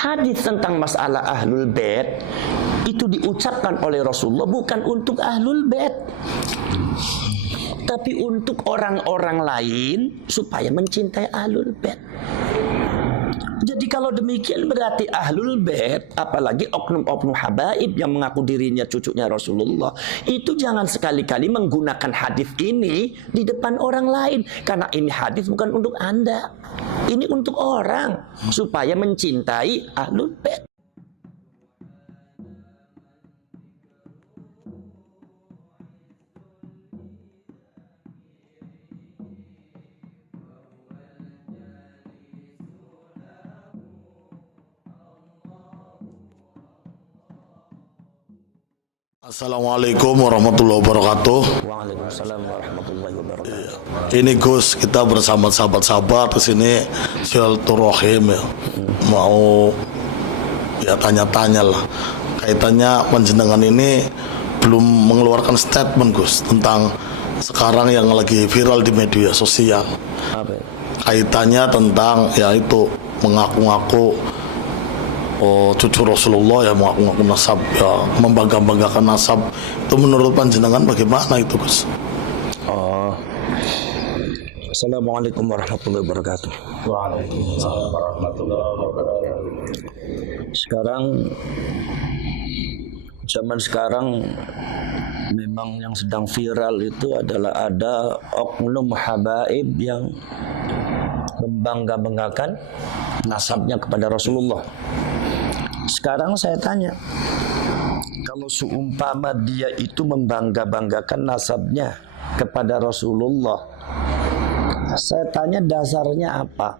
Hadis tentang masalah ahlul bait itu diucapkan oleh Rasulullah bukan untuk ahlul bait, tapi untuk orang-orang lain supaya mencintai ahlul bait. Jadi kalau demikian berarti ahlul bait, apalagi oknum-oknum habaib yang mengaku dirinya cucunya Rasulullah, itu jangan sekali-kali menggunakan hadis ini di depan orang lain, karena ini hadis bukan untuk Anda, ini untuk orang supaya mencintai ahlul bait. Assalamualaikum warahmatullahi wabarakatuh. Waalaikumsalam warahmatullahi wabarakatuh. Ini Gus, kita bersama sahabat-sahabat di sini silaturahim ya. Mau ya tanya-tanya lah. Kaitannya panjenengan ini belum mengeluarkan statement Gus tentang sekarang yang lagi viral di media sosial. Apa? Kaitannya tentang ya itu mengaku-ngaku cucu Rasulullah ya, mengaku-ngaku nasab ya, membangga-banggakan nasab. Itu menurut panjenengan bagaimana itu Gus? Assalamualaikum warahmatullahi wabarakatuh. Waalaikumsalam warahmatullahi wabarakatuh. Zaman sekarang memang yang sedang viral itu adalah ada oknum habaib yang membangga-banggakan nasabnya kepada Rasulullah. Sekarang saya tanya, kalau seumpama dia itu membangga-banggakan nasabnya kepada Rasulullah, saya tanya dasarnya apa?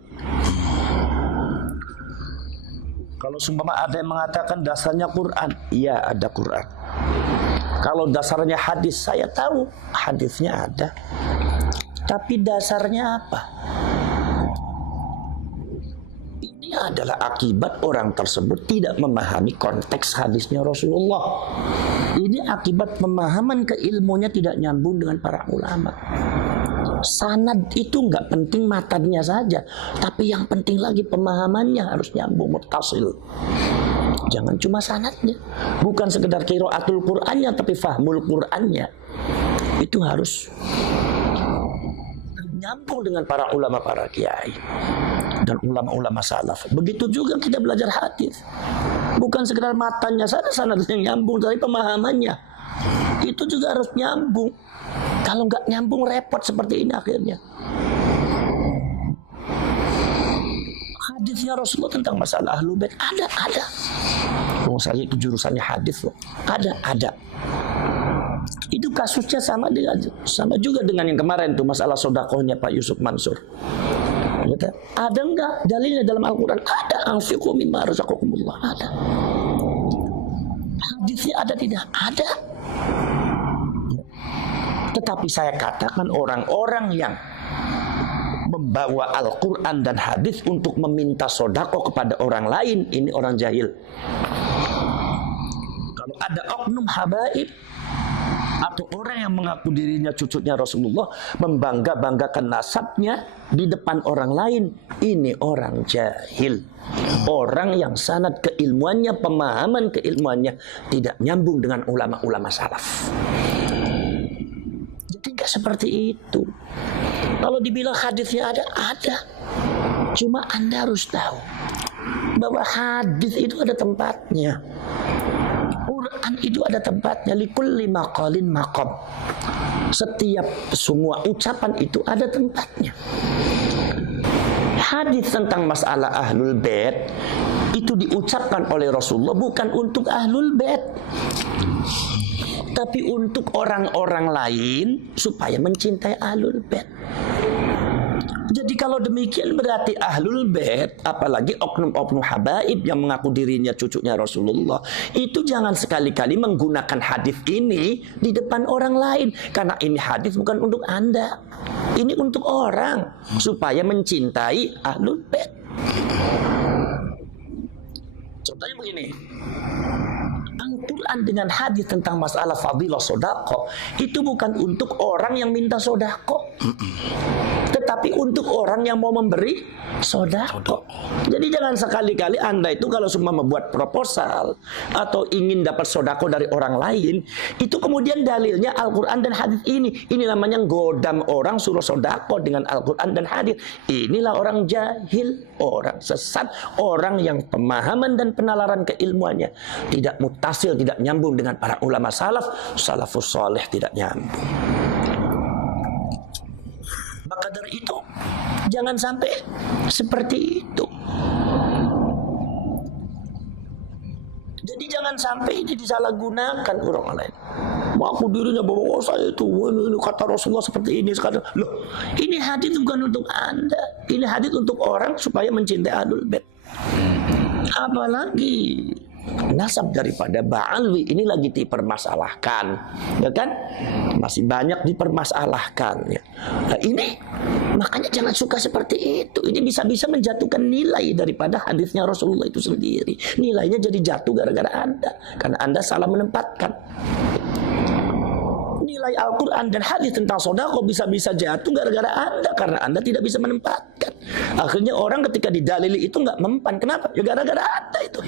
Kalau seumpama ada yang mengatakan dasarnya Quran, iya ada Quran. Kalau dasarnya hadis, saya tahu hadisnya ada. Tapi dasarnya apa? Ini adalah akibat orang tersebut tidak memahami konteks hadisnya Rasulullah. Ini akibat pemahaman keilmuannya tidak nyambung dengan para ulama. Sanad itu nggak penting matanya saja, tapi yang penting lagi pemahamannya harus nyambung, muttasil. Jangan cuma sanadnya, bukan sekedar qiraatul Qur'annya, tapi fahmul Qur'annya. Itu harus nyambung dengan para ulama, para kiai dan ulama-ulama salaf. Begitu juga kita belajar hadis, bukan sekedar matanya saja sanadnya nyambung, tapi pemahamannya itu juga harus nyambung. Kalau nggak nyambung repot seperti ini akhirnya. Hadisnya Rasulullah tentang masalah ahlul bait ada. Saya itu jurusannya hadis loh. Ada. Itu kasusnya sama juga dengan yang kemarin tuh masalah sodakohnya Pak Yusuf Mansur. Ada enggak dalilnya dalam Al-Quran? Ada. Anfiqu mimma razaqakumullah. Ada. Hadisnya ada tidak? Ada. Tetapi saya katakan orang-orang yang membawa Al-Quran dan hadis untuk meminta sodako kepada orang lain, ini orang jahil. Kalau ada oknum habaib atau orang yang mengaku dirinya cucunya Rasulullah, membangga-banggakan nasabnya di depan orang lain, ini orang jahil. Orang yang sanad keilmuannya, pemahaman keilmuannya tidak nyambung dengan ulama-ulama salaf. Jadi nggak seperti itu. Kalau dibilang hadisnya ada. Cuma Anda harus tahu bahwa hadis itu ada tempatnya. Quran itu ada tempatnya. Likulli maqalin maqam. Setiap semua ucapan itu ada tempatnya. Hadis tentang masalah ahlul bait itu diucapkan oleh Rasulullah bukan untuk ahlul bait, tapi untuk orang-orang lain supaya mencintai ahlul bait. Jadi kalau demikian berarti ahlul bait, apalagi oknum-oknum habaib yang mengaku dirinya cucunya Rasulullah, itu jangan sekali-kali menggunakan hadis ini di depan orang lain, karena ini hadis bukan untuk Anda, ini untuk orang supaya mencintai ahlul bait. Contohnya begini, Al-Quran dengan hadis tentang masalah fadilah sodako itu bukan untuk orang yang minta sodako, tetapi untuk orang yang mau memberi sodako. Jadi jangan sekali-kali Anda itu kalau cuma membuat proposal atau ingin dapat sodako dari orang lain, itu kemudian dalilnya Al-Quran dan hadis ini. Ini namanya godam orang suruh sodako dengan Al-Quran dan hadis. Inilah orang jahil, orang sesat, orang yang pemahaman dan penalaran keilmuannya tidak mutasil, tidak nyambung dengan para ulama salafus saleh, tidak nyambung. Maka dari itu jangan sampai seperti itu. Jadi jangan sampai ini disalahgunakan orang lain. Mengaku dirinya bahwa saya itu ini kata Rasulullah seperti ini sekarang. Loh, ini hadis bukan untuk Anda. Ini hadis untuk orang supaya mencintai Ahlul Bait. Apalagi nasab daripada Ba'alwi ini lagi dipermasalahkan, ya kan? Masih banyak dipermasalahkan, ya. Nah ini makanya jangan suka seperti itu. Ini bisa-bisa menjatuhkan nilai daripada hadisnya Rasulullah itu sendiri. Nilainya jadi jatuh gara-gara Anda, karena Anda salah menempatkan. Nilai Al-Quran dan hadis tentang sodako bisa-bisa jatuh gara-gara Anda, karena Anda tidak bisa menempatkan. Akhirnya orang ketika didalili itu nggak mempan. Kenapa? Ya gara-gara Anda itu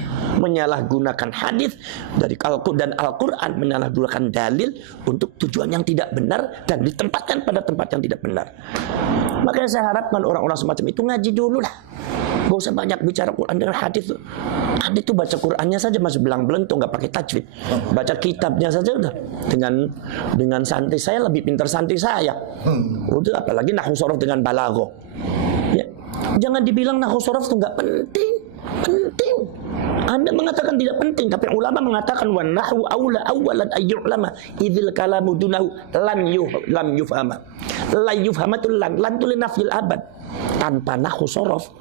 menyalahgunakan hadis dari Al-Quran dan Al-Quran, menyalahgunakan dalil untuk tujuan yang tidak benar dan ditempatkan pada tempat yang tidak benar. Makanya saya harapkan orang-orang semacam itu ngaji dulu lah. Gak usah banyak bicara Quran dengan hadis tuh. Anda itu baca Qurannya saja masih belang-belentung, nggak pakai tajwid. Baca kitabnya saja udah dengan santri. Saya lebih pintar santri saya. Udah, apalagi nahwu sorof dengan balaghah. Ya. Jangan dibilang nahwu sorof itu nggak penting. Penting. Anda mengatakan tidak penting, tapi ulama mengatakan wa nahwu aula awalan ayyu'lama idzil kalamu dunahu lam yufhama. La yufhamatul lan tu linafil abad. Tanpa nahwu sorof,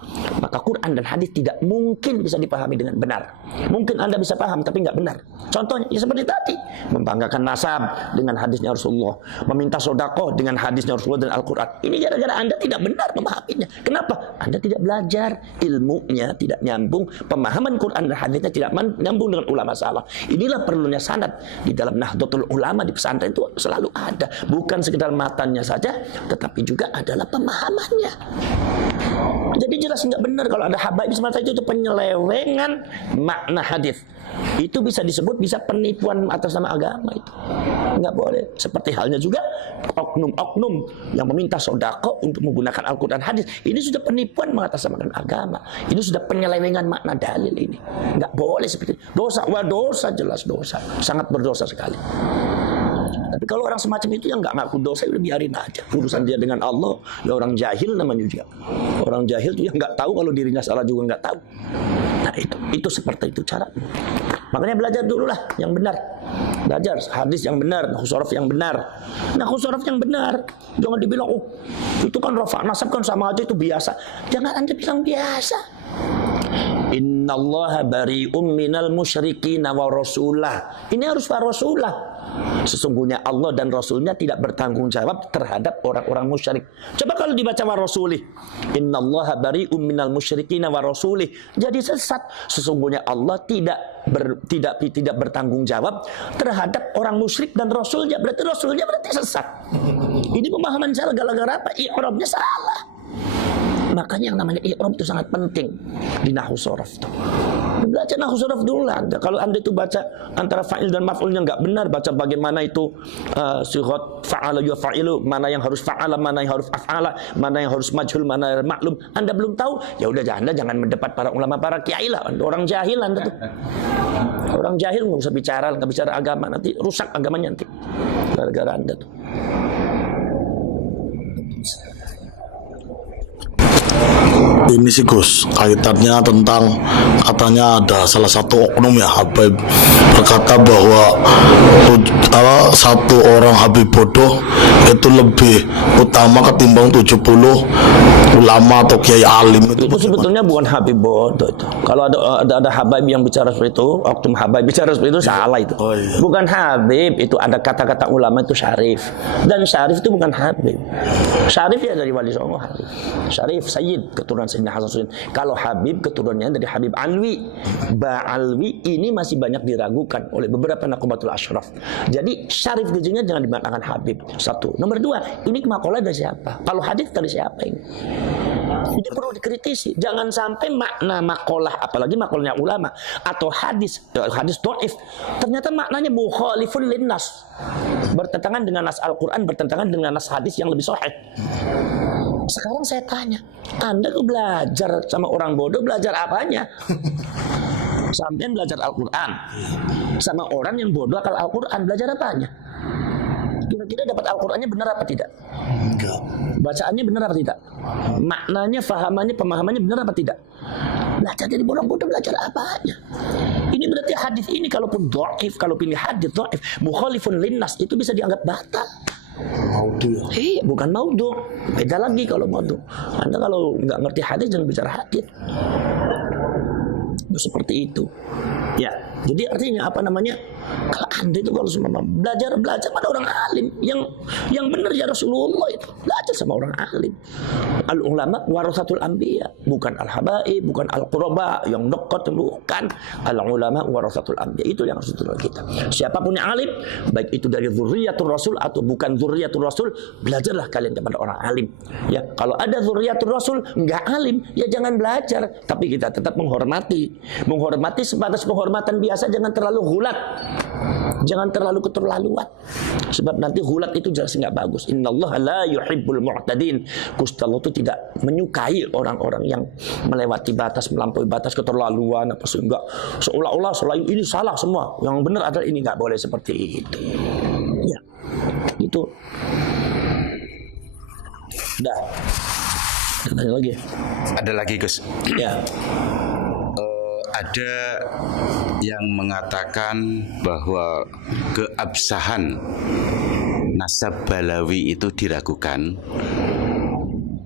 maka Quran dan hadis tidak mungkin bisa dipahami dengan benar. Mungkin Anda bisa paham, tapi nggak benar. Contohnya, ya seperti tadi, membanggakan nasab dengan hadisnya Rasulullah, meminta sodakoh dengan hadisnya Rasulullah dan Al-Quran. Ini gara-gara Anda tidak benar memahaminya. Kenapa? Anda tidak belajar, ilmunya tidak nyambung, pemahaman Quran dan hadisnya tidak nyambung dengan ulama salaf. Inilah perlunya sanad di dalam Nahdlatul Ulama di pesantren itu selalu ada. Bukan sekedar matanya saja, tetapi juga adalah pemahamannya. Jadi jelas nggak benar kalau ada habaib semata itu penyelewengan makna hadis. Itu bisa disebut bisa penipuan atas nama agama itu. Nggak boleh. Seperti halnya juga oknum-oknum yang meminta sodako untuk menggunakan Al-Quran hadis. Ini sudah penipuan mengatasnamakan agama. Ini sudah penyelewengan makna dalil ini. Nggak boleh seperti itu. Dosa, wah dosa, jelas dosa. Sangat berdosa sekali. Tapi kalau orang semacam itu yang nggak ngaku dosa, udah biarin aja. Urusan dia dengan Allah, ya orang jahil namanya juga. Orang jahil itu yang nggak tahu kalau dirinya salah juga nggak tahu. Nah itu seperti itu cara. Makanya belajar dulu lah yang benar. Belajar hadis yang benar, nahwu sorof yang benar. Nahwu sorof yang benar. Jangan dibilang, oh itu kan rafa' nasab kan sama aja itu biasa. Jangan Anda bilang biasa. Innallaha bari'um minal musyrikin wa rasulah. Ini harus wa rasulah. Sesungguhnya Allah dan Rasulnya tidak bertanggung jawab terhadap orang-orang musyrik. Coba kalau dibaca wa rasulih, innallaha bari'um minal musyrikin wa rasulih. Jadi sesat. Sesungguhnya Allah tidak bertanggung jawab terhadap orang musyrik dan Rasulnya. Berarti Rasulnya berarti sesat. Ini pemahaman salah gara-gara apa? I'rabnya salah. Makanya yang namanya i'rab itu sangat penting di nahwu sorof itu. Belajar nahwu sorof dulu lah. Kalau Anda itu baca antara fa'il dan maf'ulnya nggak benar, baca bagaimana itu sighat fa'ala yufa'ilu, mana yang harus fa'ala, mana yang harus af'ala, mana yang harus majhul, mana yang maklum. Anda belum tahu, ya udah Anda jangan mendebat para ulama, para kiai lah. Orang jahil Anda tuh. Orang jahil nggak usah bicara, nggak bicara agama, nanti rusak agamanya nanti. Gara-gara Anda tuh. Ini sih Gus, kaitannya tentang katanya ada salah satu oknum ya Habib berkata bahwa satu orang Habib bodoh itu lebih utama ketimbang 70 ulama atau kiai alim. Itu sebetulnya bukan Habib bodoh itu. Kalau ada Habib yang bicara seperti itu, oknum Habib bicara seperti itu salah itu. Oh, iya. Bukan Habib, itu ada kata-kata ulama itu syarif. Dan syarif itu bukan Habib. Syarif ya dari Wali Songo Habib. Syarif Sayyid, keturunan Sayyid bin Hasan. Kalau Habib keturunannya dari Habib Alwi. Ba'alwi ini masih banyak diragukan oleh beberapa nakobatul asyraf. Jadi syarif di sini jangan dimaknakan Habib. Satu. Nomor dua, ini makalah dari siapa? Kalau hadis dari siapa ini? Ini perlu dikritisi. Jangan sampai makna makalah, apalagi makalahnya ulama atau hadis dhaif, ternyata maknanya mukhalifun linnas, bertentangan dengan nas Al-Quran, bertentangan dengan nas hadis yang lebih sahih. Sekarang saya tanya, Anda tuh belajar sama orang bodoh, belajar apanya? Sampai belajar Al-Quran sama orang yang bodoh akal Al-Quran, belajar apanya? Kira-kira dapat Al-Qurannya benar apa tidak? Enggak. Bacaannya benar apa tidak? Maknanya, fahamannya, pemahamannya benar apa tidak? Belajar jadi bodoh-bodoh, belajar apanya? Ini berarti hadis ini kalaupun dhaif, kalau pilih hadis dhaif, mukhalifun linnas, itu bisa dianggap batal. Maudhu. Bukan maudhu. Beda lagi kalau maudhu. Anda kalau nggak ngerti hadis jangan bicara hadis. Seperti itu. Ya, jadi artinya apa namanya? Kalau Anda itu kalau semua belajar pada orang alim yang benar ya Rasulullah itu. Belajar sama orang alim. Al ulama warasatul anbiya, bukan al habaib, bukan al quraba yang dekat, bukan. Al ulama warasatul anbiya, itu yang harus diterima kita. Siapapun yang alim, baik itu dari zurriyatul rasul atau bukan zurriyatul rasul, belajarlah kalian kepada orang alim. Ya, kalau ada zurriyatul rasul enggak alim, ya jangan belajar, tapi kita tetap menghormati sebatas penghormatan biasa, jangan terlalu hulat. Jangan terlalu keterlaluan. Sebab nanti hulat itu jelas nggak bagus. Innallaha la yuhibbul mu'tadin. Gusti Allah itu tidak menyukai orang-orang yang melewati batas, melampaui batas, keterlaluan apa sehingga seolah-olah selain ini salah semua. Yang benar adalah ini, nggak boleh seperti itu. Ya. Itu. Dah. Ada lagi? Ada lagi, Gus. Ya. Ada yang mengatakan bahwa keabsahan nasab Balawi itu diragukan,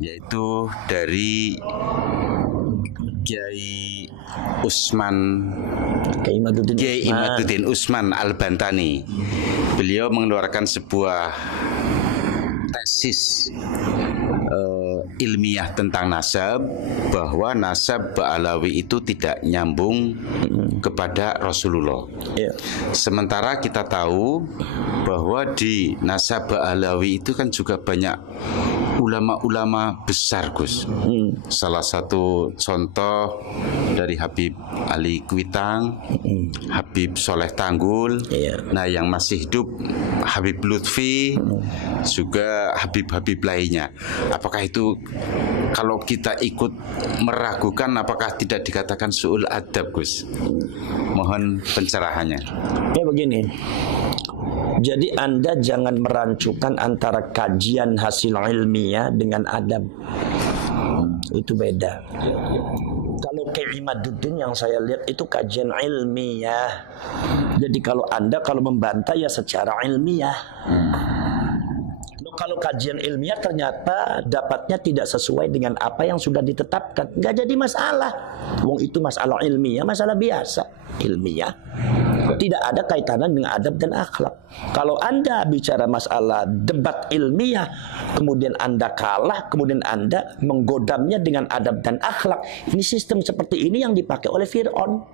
yaitu dari Kiai Imaduddin Usman Al-Bantani. Beliau mengeluarkan sebuah tesis ilmiah tentang nasab, bahwa nasab Ba'alawi itu tidak nyambung kepada Rasulullah. Sementara kita tahu bahwa di nasab Ba'alawi itu kan juga banyak ulama-ulama besar, Gus. Salah satu contoh dari Habib Ali Kuitang, Habib Soleh Tanggul, nah yang masih hidup Habib Lutfi, juga Habib-Habib lainnya. Apakah itu kalau kita ikut meragukan, apakah tidak dikatakan su'ul adab, Gus? Mohon pencerahannya. Ya begini. Jadi Anda jangan merancukan antara kajian hasil ilmiah dengan adab. Itu beda. Kalau Kiai Imaduddin yang saya lihat itu kajian ilmiah. Jadi kalau Anda membantah ya secara ilmiah. Kalau kajian ilmiah ternyata dapatnya tidak sesuai dengan apa yang sudah ditetapkan, nggak jadi masalah. Wong itu masalah ilmiah, masalah biasa ilmiah. Tidak ada kaitannya dengan adab dan akhlak. Kalau Anda bicara masalah debat ilmiah, kemudian Anda kalah, kemudian Anda menggodamnya dengan adab dan akhlak. Ini sistem seperti ini yang dipakai oleh Fir'aun.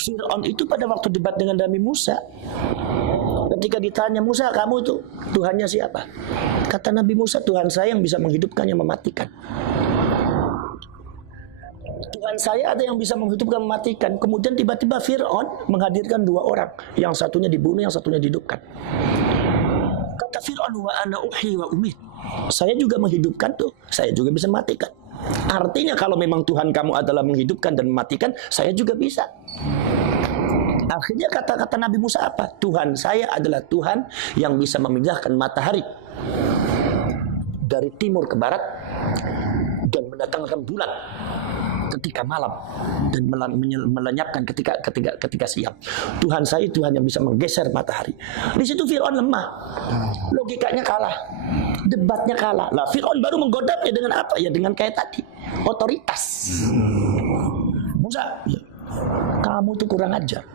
Fir'aun itu pada waktu debat dengan Nabi Musa, ketika ditanya, Musa, kamu itu Tuhannya siapa? Kata Nabi Musa, Tuhan saya yang bisa menghidupkan, yang mematikan. Tuhan saya ada yang bisa menghidupkan, mematikan. Kemudian tiba-tiba Fir'aun menghadirkan dua orang, yang satunya dibunuh, yang satunya dihidupkan. Kata Fir'aun, wa ana uhyi wa umit. Saya juga menghidupkan tuh, saya juga bisa mematikan. Artinya kalau memang Tuhan kamu adalah menghidupkan dan mematikan, saya juga bisa. Akhirnya kata-kata Nabi Musa apa? Tuhan saya adalah Tuhan yang bisa memindahkan matahari dari timur ke barat dan mendatangkan bulan ketika malam dan melenyapkan ketika siang. Tuhan saya Tuhan yang bisa menggeser matahari. Di situ Fir'aun lemah, logikanya kalah, debatnya kalah. Lah Fir'aun baru menggodamnya dengan apa? Ya dengan kayak tadi, otoritas. Musa, ya, kamu tuh kurang ajar.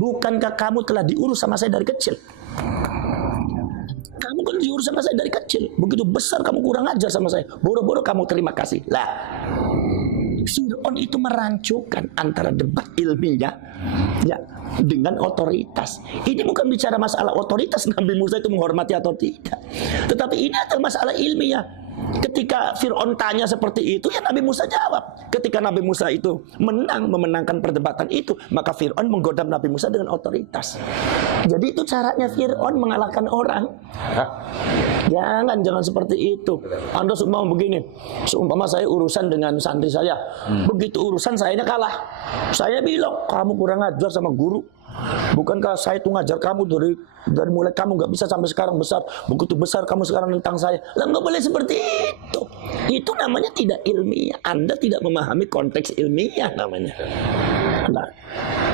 Bukankah kamu telah diurus sama saya dari kecil? Kamu kan diurus sama saya dari kecil. Begitu besar kamu kurang ajar sama saya. Boro-boro kamu terima kasih. Lah, Fir'aun itu merancukan antara debat ilmiah ya dengan otoritas. Ini bukan bicara masalah otoritas Nabi Musa itu menghormati atau tidak, tetapi ini adalah masalah ilmiah. Ketika Fir'aun tanya seperti itu, ya Nabi Musa jawab. Ketika Nabi Musa itu memenangkan perdebatan itu, maka Fir'aun menggodam Nabi Musa dengan otoritas. Jadi itu caranya Fir'aun mengalahkan orang. Jangan seperti itu. Anda mau begini, seumpama saya urusan dengan santri saya, begitu urusan sayanya kalah, saya bilang kamu kurang ajar sama guru. Bukankah saya itu ngajar kamu dari mulai kamu nggak bisa sampai sekarang besar, begitu besar kamu sekarang tentang saya. Lah nggak boleh seperti itu. Itu namanya tidak ilmiah. Anda tidak memahami konteks ilmiah namanya. Nah,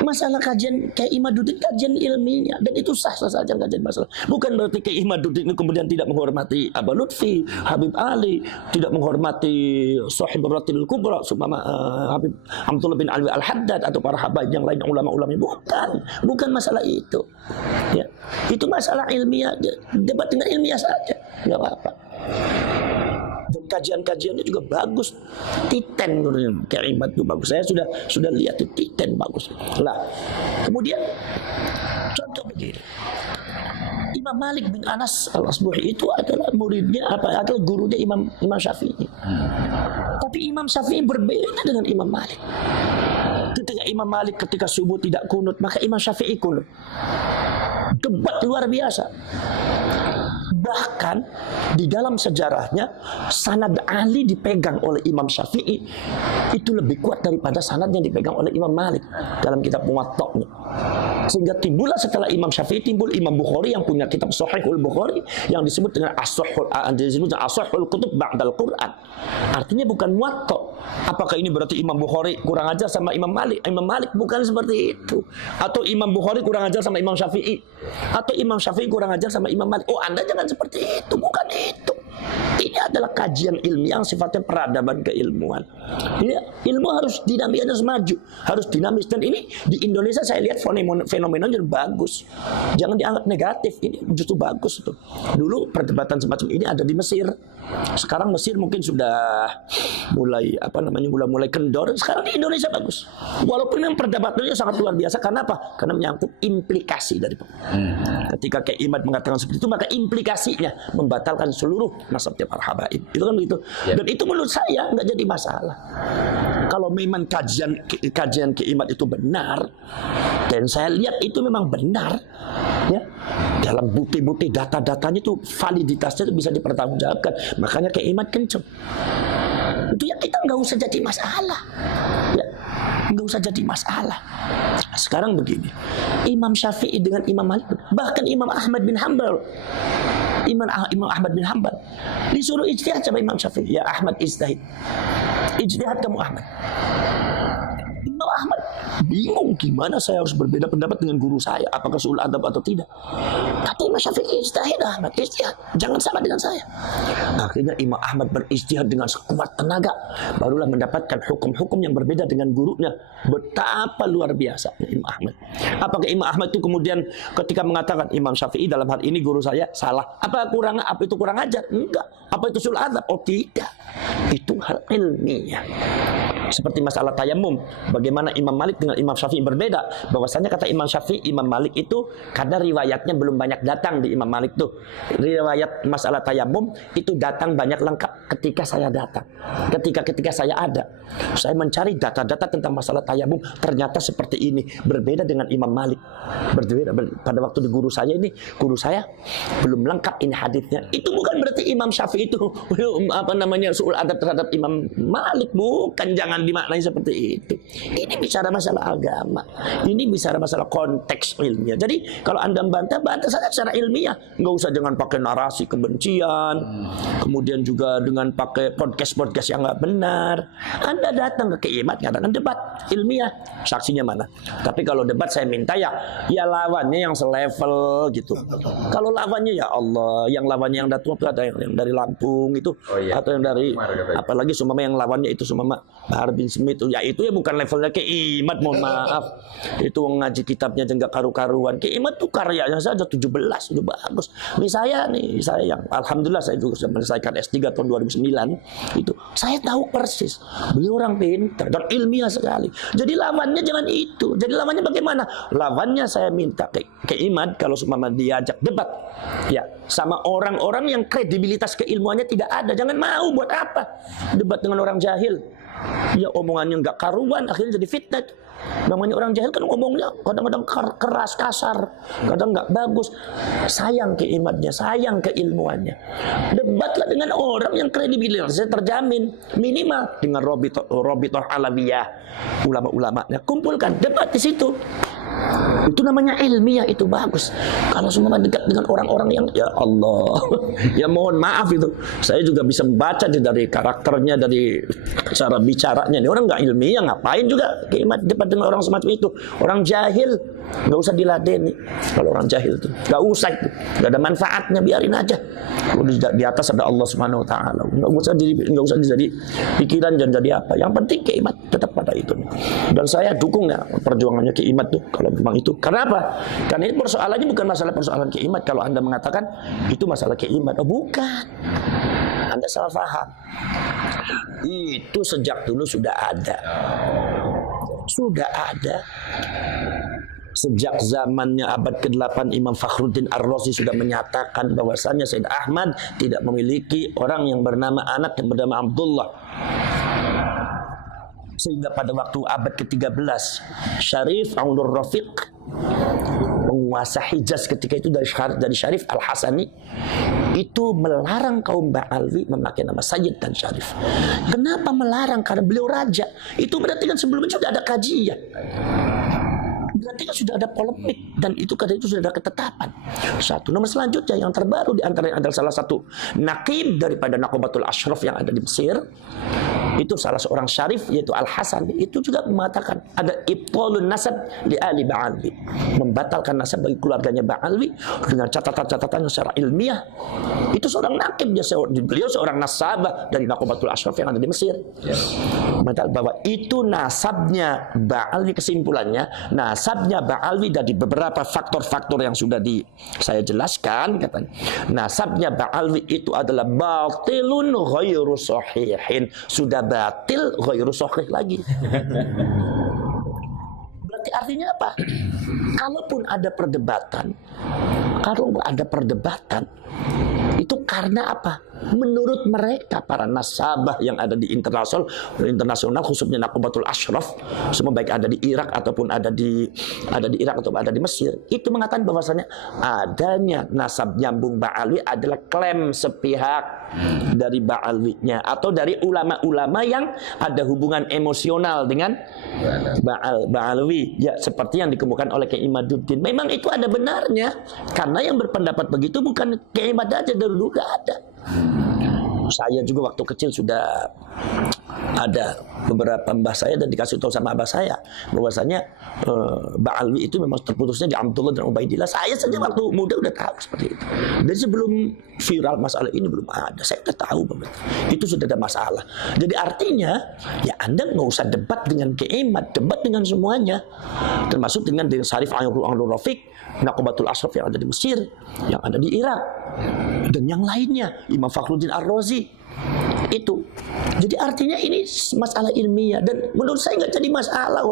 masalah kajian kayak Imaduddin kajian ilmiah dan itu sah-sah saja kajian masalah. Bukan berarti kayak Imaduddin kemudian tidak menghormati Aba Lutfi, Habib Ali, tidak menghormati Sahib Ratil Kubra, seumpama Habib Abdullah bin Alwi Al-Haddad atau para habaib yang lain ulama-ulama. Bukan masalah itu. Ya, itu masalah ilmiah. Debat dengan ilmiah saja, nggak apa-apa. Dan kajian-kajiannya juga bagus. Titen Kerimat itu bagus. Saya sudah lihat itu Titen bagus. Lah, kemudian contoh begini. Imam Malik bin Anas Al-Asbuhi itu adalah muridnya adalah gurunya Imam Syafi'i. Tapi Imam Syafi'i berbeda dengan Imam Malik. Ketika Imam Malik ketika subuh tidak kunut, maka Imam Syafi'i kunut. Debat luar biasa. Bahkan di dalam sejarahnya sanad Ali dipegang oleh Imam Syafi'i itu lebih kuat daripada sanad yang dipegang oleh Imam Malik dalam kitab Muwatta'nya. Sehingga timbullah setelah Imam Syafi'i timbul Imam Bukhari yang punya kitab Sahihul Bukhari yang disebut dengan As-Sahihul Kutub Ba'dal Quran. Artinya bukan Muwatta'. Apakah ini berarti Imam Bukhari kurang ajar sama Imam Malik? Imam Malik bukan seperti itu. Atau Imam Bukhari kurang ajar sama Imam Syafi'i? Atau Imam Syafi'i kurang ajar sama Imam Malik? Oh, Anda jangan seperti itu, bukan itu. Ini adalah kajian ilmiah yang sifatnya peradaban keilmuan. Ya, ilmu harus dinamis, harus maju, harus dinamis. Dan ini di Indonesia saya lihat fenomenanya bagus. Jangan dianggap negatif, ini justru bagus tuh. Dulu perdebatan semacam ini ada di Mesir. Sekarang Mesir mungkin sudah mulai mulai kendor. Sekarang di Indonesia bagus. Walaupun yang perdebatannya sangat luar biasa. Karena apa? Karena menyangkut implikasi dari ketika Kiai Imad mengatakan seperti itu, maka implikasinya membatalkan seluruh nasabnya para habaib. Itu kan begitu. Dan itu menurut saya nggak jadi masalah. Kalau memang kajian Kiai Imad itu benar, dan saya lihat itu memang benar, ya, dalam bukti-bukti data-datanya itu validitasnya itu bisa dipertanggungjawabkan. Makanya Kiai Imad kenceng. Itu ya kita nggak usah jadi masalah, ya, nggak usah jadi masalah. Sekarang begini, Imam Syafi'i dengan Imam Malik, bahkan Imam Ahmad bin Hanbal, Imam Ahmad bin Hanbal disuruh ijtihad sama Imam Syafi'i. Ya Ahmad ijtihad kamu Ahmad. Imam Ahmad bingung gimana saya harus berbeda pendapat dengan guru saya, apakah suul adab atau tidak. Kata Imam Syafi'i, ijtihad Ahmad, ijtihad, jangan sama dengan saya. Akhirnya Imam Ahmad berijtihad dengan sekuat tenaga, barulah mendapatkan hukum-hukum yang berbeda dengan gurunya. Betapa luar biasa Imam Ahmad. Apakah Imam Ahmad itu kemudian ketika mengatakan Imam Syafi'i dalam hal ini guru saya salah, apa itu kurang ajar? Enggak. Apa itu suul adab? Oh tidak. Itu hal ilmiah. Seperti masalah tayamum, bagaimana Imam Malik dengan Imam Syafi'i berbeda. Bahwasanya kata Imam Syafi'i, Imam Malik itu karena riwayatnya belum banyak datang di Imam Malik tuh. Riwayat masalah tayamum itu datang banyak lengkap ketika saya datang. Ketika saya ada, saya mencari data-data tentang masalah tayamum, ternyata seperti ini. Berbeda dengan Imam Malik. Berbeda pada waktu di guru saya belum lengkap ini hadisnya. Itu bukan berarti Imam Syafi'i itu suul adab terhadap Imam Malik, bukan. Jangan dimaknai seperti itu. Ini bicara masalah agama. Ini bicara masalah konteks ilmiah. Jadi kalau Anda bantah saja secara ilmiah. Nggak usah dengan pakai narasi kebencian. Kemudian juga dengan pakai podcast yang nggak benar. Anda datang ke Kiai Imad ngadakan debat ilmiah. Saksinya mana? Tapi kalau debat saya minta ya lawannya yang selevel gitu. Kalau lawannya ya Allah, yang lawannya yang datang ada yang dari Lampung itu, atau yang dari apalagi sumama yang lawannya itu sumama Bahar bin Smith ya itu ya bukan levelnya Ki Imad, mohon maaf. Itu ngaji kitabnya aja nggak karu-karuan. Ki Imad tuh karyanya saja 17 udah bagus. Saya yang alhamdulillah saya juga sudah menyelesaikan S3 tahun 2009 itu. Saya tahu persis beliau orang pintar dan ilmiah sekali. Jadi lawannya jangan itu. Jadi lawannya bagaimana? Lawannya saya minta ke Imad kalau seumpama diajak debat ya sama orang-orang yang kredibilitas keilmuannya tidak ada, jangan mau. Buat apa debat dengan orang jahil? Ya omongannya nggak karuan, akhirnya jadi fitnah. Namanya orang jahil kan ngomongnya kadang-kadang keras, kasar, kadang nggak bagus. Sayang keimatnya, sayang keilmuannya. Debatlah dengan orang yang kredibilitasnya terjamin, minimal dengan Robitoh Alawiyah, ulama-ulamanya. Kumpulkan, debat di situ. Itu namanya ilmiah, itu bagus. Kalau semua dekat dengan orang-orang yang ya Allah, ya mohon maaf itu. Saya juga bisa membaca dari karakternya, dari cara bicaranya. Ini orang nggak ilmiah, ngapain juga debat dengan orang semacam itu. Orang jahil nggak usah diladeni. Kalau orang jahil itu nggak usah, itu nggak ada manfaatnya, biarin aja. Di atas ada Allah Subhanahu Wa Taala. Nggak usah jadi pikiran dan jadi apa. Yang penting keimat tetap pada itu. Dan saya dukung ya perjuangannya keimat tuh. Kalau memang itu, kenapa? Karena ini persoalannya bukan masalah persoalan keimat. Kalau Anda mengatakan itu masalah keimat, oh bukan, Anda salah paham. Itu sejak dulu sudah ada. Sejak zamannya abad ke-8 Imam Fakhruddin Ar-Razi sudah menyatakan bahwasanya Sayyid Ahmad tidak memiliki orang yang bernama anak yang bernama Abdullah. Sehingga pada waktu abad ke-13 Syarif Aunur Rafiq, penguasa Hijaz ketika itu dari Syarif Al-Hasani, itu melarang kaum Ba'alwi memakai nama Sayyid dan Syarif. Kenapa melarang? Karena beliau raja. Itu berarti kan sebelumnya sudah ada kajian, berarti kan sudah ada polemik, dan itu kadang itu sudah ada ketetapan. Satu. Nomor selanjutnya yang terbaru di antaranya adalah salah satu naqib daripada Nakobatul Ashraf yang ada di Mesir. Itu salah seorang syarif yaitu Al-Hasan, itu juga mengatakan ada ibtalun nasab di ahli Ba'alwi, membatalkan nasab bagi keluarganya Ba'alwi dengan catatan-catatan secara ilmiah. Itu seorang naqib, beliau seorang nasabah dari Nakobatul Ashraf yang ada di Mesir. Mengatakan bahwa itu nasabnya Ba'alwi, kesimpulannya nasabnya Ba'alwi dari beberapa faktor-faktor yang sudah saya jelaskan, katanya nasabnya Ba'alwi itu adalah batilun ghairu sahihin, sudah batil ghairu sahih lagi. Berarti artinya apa? Kalaupun ada perdebatan, itu karena apa? Menurut mereka para nasabah yang ada di internasional khususnya Nakobatul Ashraf, semua baik ada di Irak ataupun ada di Irak atau ada di Mesir, itu mengatakan bahwasanya adanya nasab nyambung Ba'alwi adalah klaim sepihak dari Ba'alwinya atau dari ulama-ulama yang ada hubungan emosional dengan Ba'alwi, ya seperti yang dikemukakan oleh Kiai Imaduddin. Memang itu ada benarnya, karena yang berpendapat begitu bukan Kiai Imad aja, dari dulu ada. Saya juga waktu kecil sudah ada beberapa mbah saya dan dikasih tahu sama abah saya bahwasanya Ba'alwi itu memang terputusnya di Abdullah dan Ubaidillah. Saya saja waktu muda udah tahu seperti itu. Dan sebelum viral masalah ini belum ada, saya udah tahu bahwa itu sudah ada masalah. Jadi artinya ya Anda nggak usah debat dengan Kiaimat, debat dengan semuanya, termasuk dengan Syarif Aunur Rafiq, Nakobatul Ashraf yang ada di Mesir, yang ada di Irak, dan yang lainnya, Imam Fakhruddin Ar-Razi. Itu jadi artinya ini masalah ilmiah, dan menurut saya nggak jadi masalah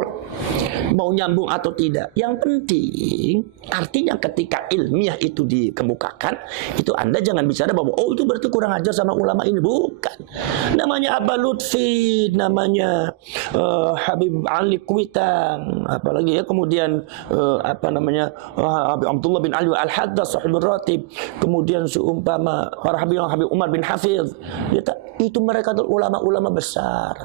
mau nyambung atau tidak. Yang penting artinya ketika ilmiah itu dikemukakan, itu Anda jangan bicara bahwa oh itu berarti kurang ajar sama ulama ini. Bukan. Namanya Aba Lutfi, namanya Habib Ali Kuitang, apalagi ya, kemudian Habib Abdullah bin Ali Al-Haddad Sahibul Ratib, kemudian seumpama para Habib Umar bin Hafiz, itu mereka adalah ulama-ulama besar.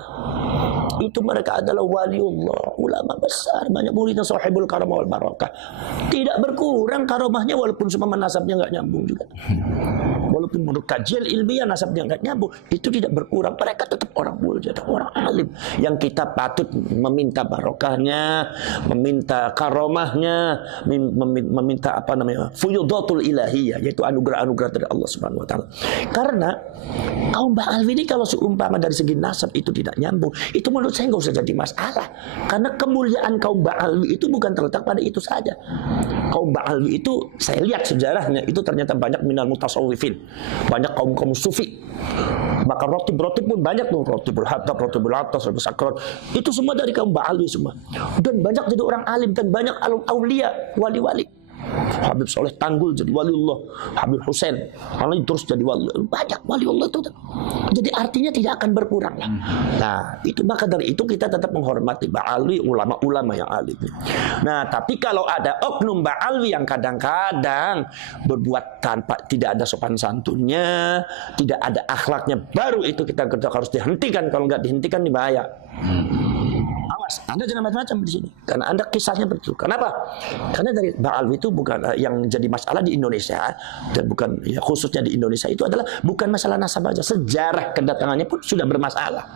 Itu mereka adalah waliullah, ulama besar, banyak muridnya, sahibul karamah wal barakah. Tidak berkurang karamahnya walaupun semua nasabnya nggak nyambung juga. walaupun menurut kajian ilmiah nasabnya nggak nyambung, itu tidak berkurang. Mereka tetap orang mulia, orang alim yang kita patut meminta barokahnya, meminta karomahnya, meminta apa namanya, fuyudatul ilahiyah, yaitu anugerah-anugerah dari Allah Subhanahu wa taala. Karena kaum Ba'alwi ini kalau seumpama dari segi nasab itu tidak nyambung, itu menurut saya nggak usah jadi masalah. Karena kemuliaan kaum Ba'alwi itu bukan terletak pada itu saja. Kaum Ba'alwi itu saya lihat sejarahnya itu ternyata banyak minal mutasawwifin, banyak kaum sufi. Maka rotib pun banyak tuh, rotibul hatab, rotibul atas, rotibul sakron, itu semua dari kaum Ba'alwi semua. Dan banyak jadi orang alim, dan banyak aulia, wali-wali. Habib Soleh Tanggul jadi waliullah, Habib Husain lalu terus jadi wali, banyak waliullah itu. Jadi artinya tidak akan berkurang lah. Nah, itu maka dari itu kita tetap menghormati Ba'alwi, ulama-ulama yang alim. Nah, tapi kalau ada oknum Ba'alwi yang kadang-kadang berbuat tanpa tidak ada sopan santunnya, tidak ada akhlaknya, baru itu kita harus dihentikan. Kalau nggak dihentikan ini bahaya. Anda jangan macam-macam di sini, karena Anda kisahnya betul. Kenapa? Karena dari Ba'alwi itu bukan yang jadi masalah di Indonesia, dan bukan ya, khususnya di Indonesia itu adalah bukan masalah nasab saja, sejarah kedatangannya pun sudah bermasalah.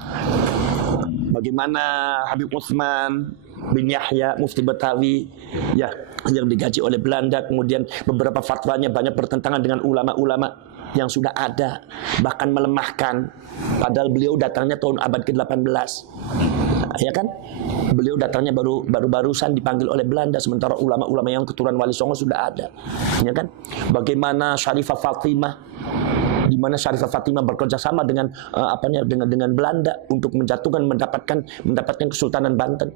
Bagaimana Habib Utsman bin Yahya Mufti Betawi ya yang digaji oleh Belanda, kemudian beberapa fatwanya banyak bertentangan dengan ulama-ulama yang sudah ada, bahkan melemahkan, padahal beliau datangnya tahun abad ke-18. Ya kan? Beliau datangnya barusan dipanggil oleh Belanda, sementara ulama-ulama yang keturunan Wali Songo sudah ada. Ya kan? Bagaimana Syarifah Fatimah, di mana Syarifah Fatimah bekerja sama dengan dengan Belanda untuk mendapatkan Kesultanan Banten.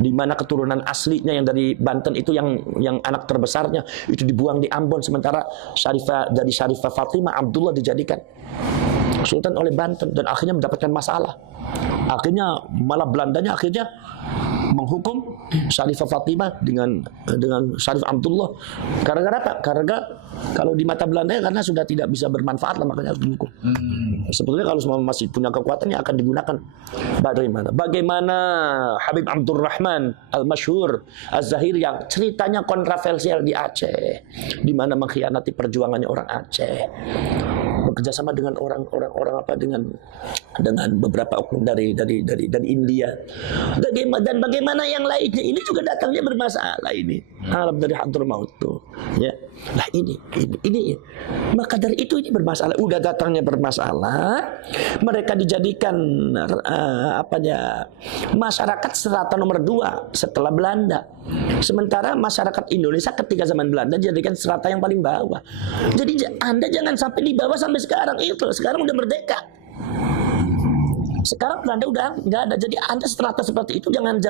Di mana keturunan aslinya yang dari Banten itu yang anak terbesarnya itu dibuang di Ambon, sementara dari Syarifah Fatimah Abdullah dijadikan Sultan oleh Banten, dan akhirnya mendapatkan masalah. Akhirnya malah Belandanya akhirnya menghukum Syarifah Fatimah dengan Syarif Abdullah. Karena apa? Karena kalau di mata Belanda karena sudah tidak bisa bermanfaat lah, makanya harus dihukum. Sebetulnya kalau masih punya kekuatan yang akan digunakan. Bagaimana Habib Abdurrahman Al-Masyhur Az-Zahiri yang ceritanya kontroversial di Aceh, di mana mengkhianati perjuangannya orang Aceh, bekerjasama dengan orang dengan beberapa oknum dari India. Dan bagaimana yang lainnya ini juga datangnya bermasalah ini. Alam dari Hadramaut tuh, ya. Nah ini. Maka dari itu ini bermasalah. Udah datangnya bermasalah, mereka dijadikan masyarakat strata nomor 2 setelah Belanda. Sementara masyarakat Indonesia ketika zaman Belanda dijadikan strata yang paling bawah. Jadi Anda jangan sampai di bawah sampai sekarang itu. Sekarang udah merdeka. Sekarang Belanda udah nggak ada. Jadi Anda strata seperti itu jangan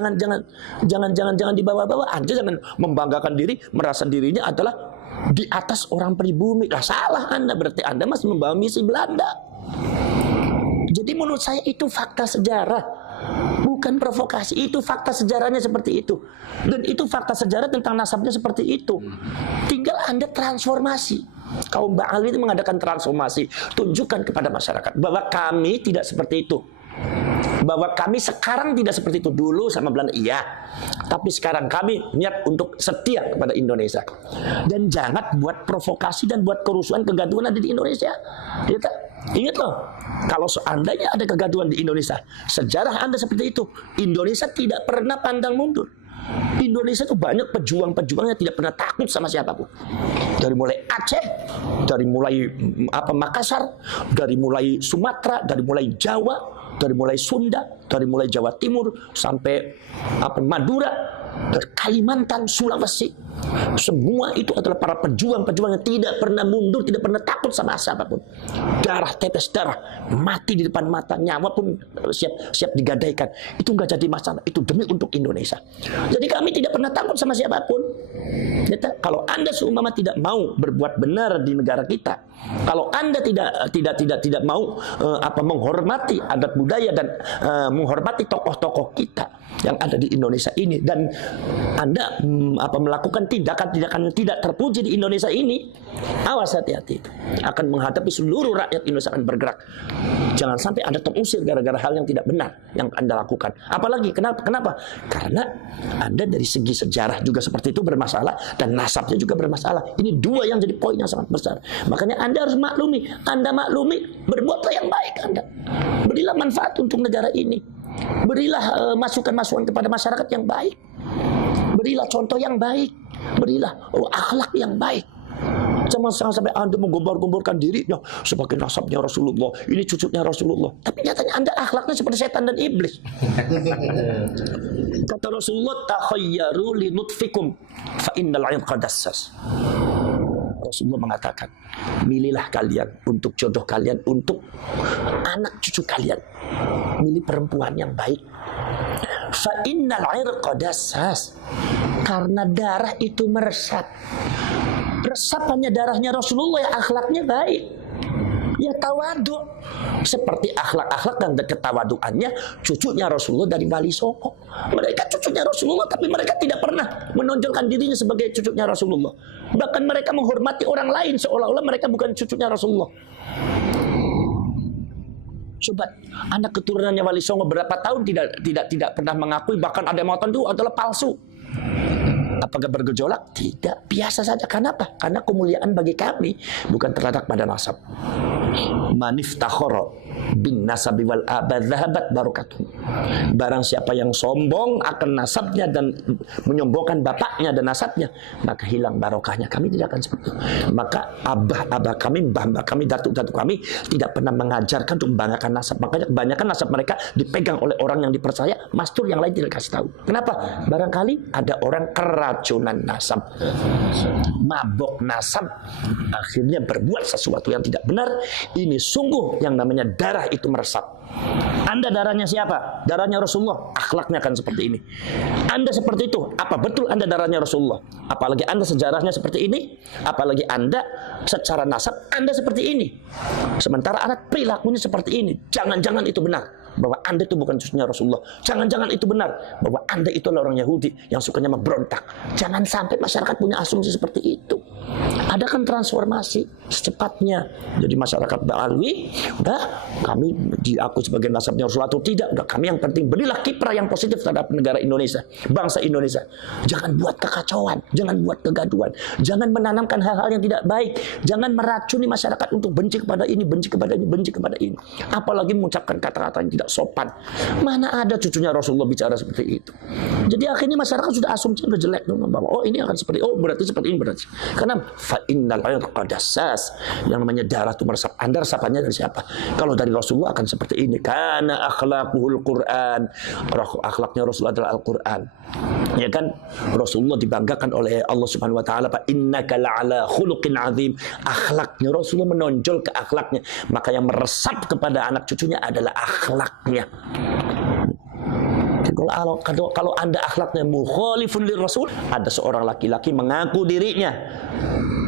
dibawa-bawa. Anda jangan membanggakan diri, merasa dirinya adalah di atas orang pribumi. Lah salah Anda, berarti Anda masih membawa misi Belanda. Jadi menurut saya itu fakta sejarah, bukan provokasi. Itu fakta sejarahnya seperti itu. Dan itu fakta sejarah tentang nasabnya seperti itu. Tinggal Anda transformasi. Kaum Ba'alwi itu mengadakan transformasi. Tunjukkan kepada masyarakat bahwa kami tidak seperti itu. Bahwa kami sekarang tidak seperti itu. Dulu sama Belanda iya, tapi sekarang kami niat untuk setia kepada Indonesia. Dan jangan buat provokasi dan buat kerusuhan, kegaduhan ada di Indonesia. Ingat loh, kalau seandainya ada kegaduhan di Indonesia, sejarah Anda seperti itu, Indonesia tidak pernah pandang mundur. Indonesia itu banyak pejuang-pejuang yang tidak pernah takut sama siapapun. Dari mulai Aceh, dari mulai Makassar, dari mulai Sumatera, dari mulai Jawa, dari mulai Sunda, dari mulai Jawa Timur sampai Madura, dari Kalimantan, Sulawesi. Semua itu adalah para pejuang-pejuang yang tidak pernah mundur, tidak pernah takut sama siapapun. Darah, tetes darah, mati di depan mata, nyawa pun siap digadaikan. Itu nggak jadi masalah, itu demi untuk Indonesia. Jadi kami tidak pernah takut sama siapapun. Kalau Anda seumpama tidak mau berbuat benar di negara kita, kalau Anda tidak mau menghormati adat budaya dan menghormati tokoh-tokoh kita yang ada di Indonesia ini, dan Anda melakukan tindakan-tindakan yang tidak terpuji di Indonesia ini, awas, hati-hati, akan menghadapi seluruh rakyat Indonesia akan bergerak. Jangan sampai Anda terusir gara-gara hal yang tidak benar yang Anda lakukan. Apalagi kenapa? Karena Anda dari segi sejarah juga seperti itu bermasalah dan nasabnya juga bermasalah. Ini dua yang jadi poin yang sangat besar. Makanya Anda harus maklumi. Anda maklumi, berbuatlah yang baik Anda. Berilah manfaat untuk negara ini. Berilah masukan-masukan kepada masyarakat yang baik. Berilah contoh yang baik. Berilah akhlak yang baik. Jangan sampai Anda menggombar-gomborkan dirinya sebagai nasabnya Rasulullah, ini cucunya Rasulullah. Tapi nyatanya Anda akhlaknya seperti setan dan iblis. Kata Rasulullah, takhayyaru li nutfikum fa innal 'irqa dassas. Rasulullah mengatakan, milihlah kalian untuk jodoh kalian, untuk anak cucu kalian. Milih perempuan yang baik. Fa innal 'irqa dassas. Karena darah itu meresap. Resapannya darahnya Rasulullah ya akhlaknya baik. Ya tawadu. Seperti akhlak-akhlak dan ketawaduannya cucunya Rasulullah dari Wali Songo. Mereka cucunya Rasulullah tapi mereka tidak pernah menonjolkan dirinya sebagai cucunya Rasulullah. Bahkan mereka menghormati orang lain seolah-olah mereka bukan cucunya Rasulullah. Coba anak keturunannya Wali Songo berapa tahun tidak pernah mengakui, bahkan ada yang mengatakan itu adalah palsu. Apakah bergejolak? Tidak, biasa saja. Kenapa? Karena kemuliaan bagi kami bukan terletak pada nasab. Maniftakhara bin nasabi wal abad dhahabat barakatuh. Barang siapa yang sombong akan nasabnya dan menyombongkan bapaknya dan nasabnya, maka hilang barokahnya. Kami tidak akan seperti itu. Maka abah kami, mbah kami, datuk kami tidak pernah mengajarkan untuk membanggakan nasab. Makanya kebanyakan nasab mereka dipegang oleh orang yang dipercaya, mastur yang lain tidak kasih tahu. Kenapa? Barangkali ada orang keracunan nasab, mabok nasab, akhirnya berbuat sesuatu yang tidak benar. Ini sungguh yang namanya darah itu meresap. Anda darahnya siapa? Darahnya Rasulullah. Akhlaknya akan seperti ini. Anda seperti itu. Apa betul Anda darahnya Rasulullah? Apalagi Anda sejarahnya seperti ini. Apalagi Anda secara nasab Anda seperti ini. Sementara anak perilakunya seperti ini. Jangan-jangan itu benar bahwa Anda itu bukan cucunya Rasulullah. Jangan-jangan itu benar bahwa Anda itu adalah orang Yahudi yang sukanya memberontak. Jangan sampai masyarakat punya asumsi seperti itu. Adakan transformasi secepatnya. Jadi masyarakat Ba'alwi, udah kami diakui sebagai nasabnya Rasulullah atau tidak, udah kami yang penting berilah kiprah yang positif terhadap negara Indonesia, bangsa Indonesia. Jangan buat kekacauan, jangan buat kegaduhan, jangan menanamkan hal-hal yang tidak baik, jangan meracuni masyarakat untuk benci kepada ini, benci kepada ini, benci kepada ini. Apalagi mengucapkan kata-kata yang tidak sopan. Mana ada cucunya Rasulullah bicara seperti itu. Jadi akhirnya masyarakat sudah asumsi udah jelek bahwa oh ini akan seperti berarti seperti ini berarti. Karena fa innal 'irqa dassas, yang namanya darah itu meresap. Anda resapannya dari siapa? Kalau dari Rasulullah akan seperti ini. Karena akhlaquhul Quran, akhlaknya Rasulullah adalah Al-Quran. Ya kan? Rasulullah dibanggakan oleh Allah Subhanahu wa taala, fa innaka la'ala khuluqin 'azim. Akhlaknya Rasulullah menonjol ke akhlaknya. Maka yang meresap kepada anak cucunya adalah akhlaknya. Kalau Anda akhlaknya mukhalifun lir Rasul, ada seorang laki-laki mengaku dirinya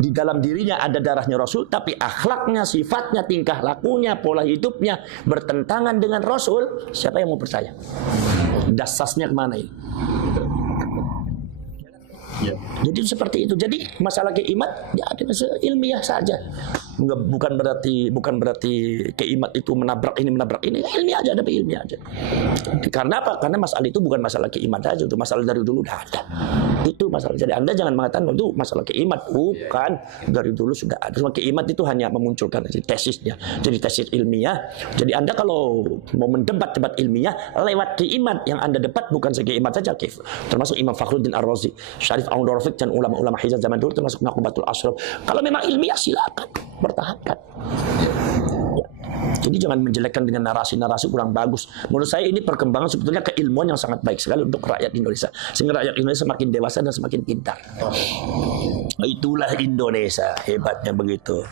di dalam dirinya ada darahnya Rasul, tapi akhlaknya, sifatnya, tingkah lakunya, pola hidupnya bertentangan dengan Rasul, siapa yang mau percaya? Dasasnya kemana ini? Ya. Jadi seperti itu. Jadi masalah keimat ya ada ilmiah saja. Bukan berarti keimat itu menabrak ini. Ilmiah aja, ada ilmiah aja. Karena apa? Karena masalah itu bukan masalah keimat aja, itu masalah dari dulu udah ada. Itu masalah. Jadi Anda jangan mengatakan itu masalah keimat, bukan, dari dulu sudah ada. Cuma keimat itu hanya memunculkan tesisnya. Jadi tesis ilmiah. Jadi Anda kalau mau mendebat ilmiah lewat keimat, yang Anda debat bukan sekeimat saja, termasuk Imam Fakhruddin Ar-Razi, Syarif Aun-Rafiq dan ulama-ulama Hijaz zaman dulu, termasuk Naqubatul Ashraf. Kalau memang ilmiah silakan, pertahankan. Ya. Jadi jangan menjelekkan dengan narasi-narasi kurang bagus. Menurut saya ini perkembangan sebetulnya keilmuan yang sangat baik sekali untuk rakyat Indonesia. Sehingga rakyat Indonesia semakin dewasa dan semakin pintar. Itulah Indonesia, hebatnya begitu.